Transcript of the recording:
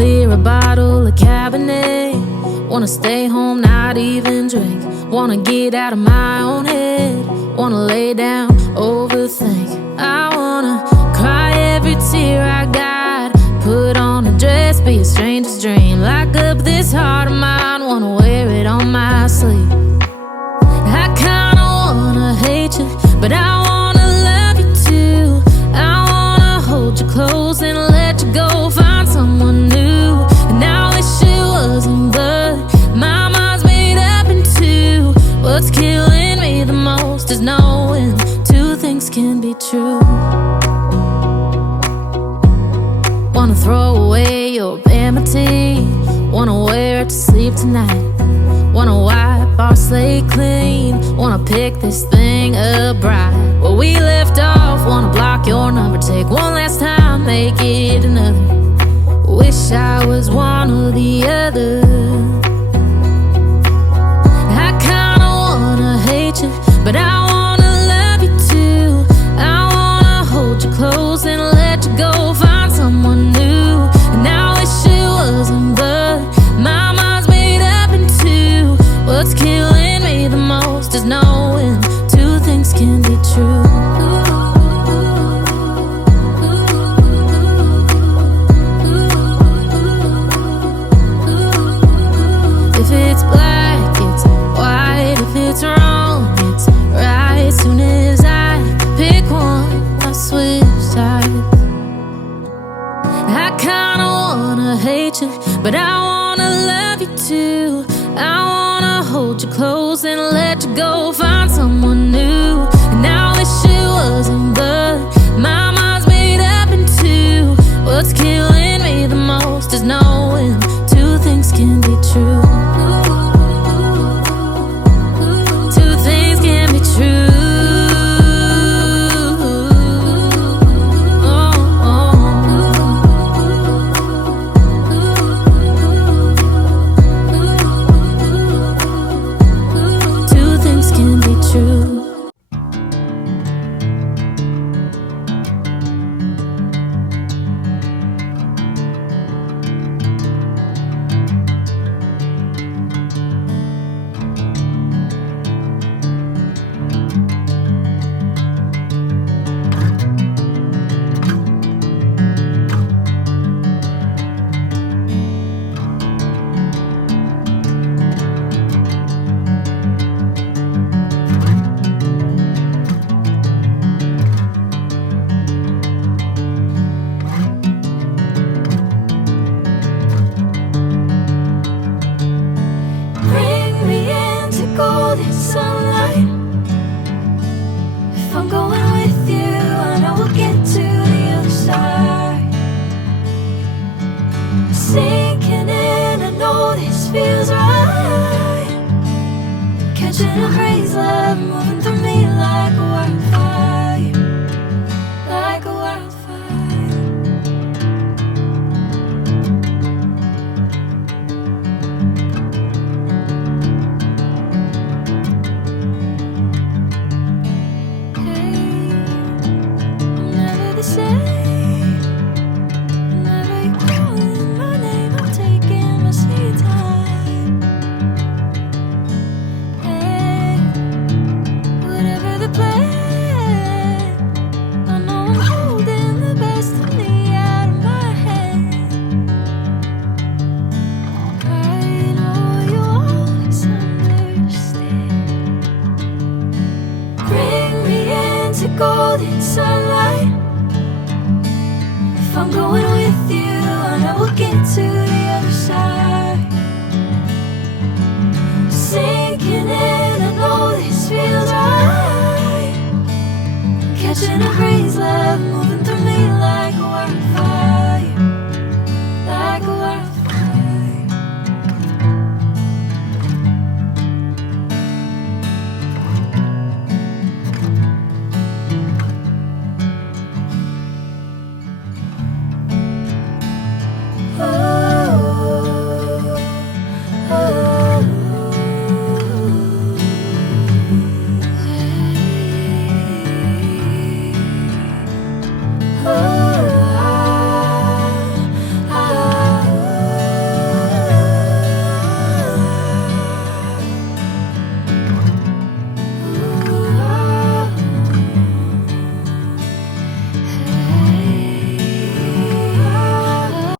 clear a bottle of Cabernet. Wanna stay home, not even drink. Wanna get out of my own head. Wanna lay down, overthink. I wanna cry every tear I got. Put on a dress, be a stranger's dream. Lock up this heart of mine, wanna wear it on my sleeve. I kinda wanna hate you, but I wanna love you too. I wanna hold you close and let you go, find someone new. And I wish it wasn't, but my mind's made up in two. What's killing me the most is knowing two things can be true. Wanna throw away your vanity. Wanna wear it to sleep tonight. Wanna wipe our slate clean. Wanna pick this thing up right where we left off. Wanna block your number, take one last time, make it another. Wish I was one or the other. I kinda wanna hate you, but I wanna love you too. I wanna hold you close and let you go, find someone new. And I wish it wasn't, but my mind's made up in two. What's killing me the most is knowing two things can be true. If it's black, it's white. If it's wrong, it's right. Soon as I pick one, I switch sides. I kinda wanna hate you, but I wanna love you too. I wanna hold you close and let you go, find someone new. And I wish it wasn't, but my mind's made up in two. What's killing me the most is knowing two things can be true. Two things can be true. Sinking in, I know this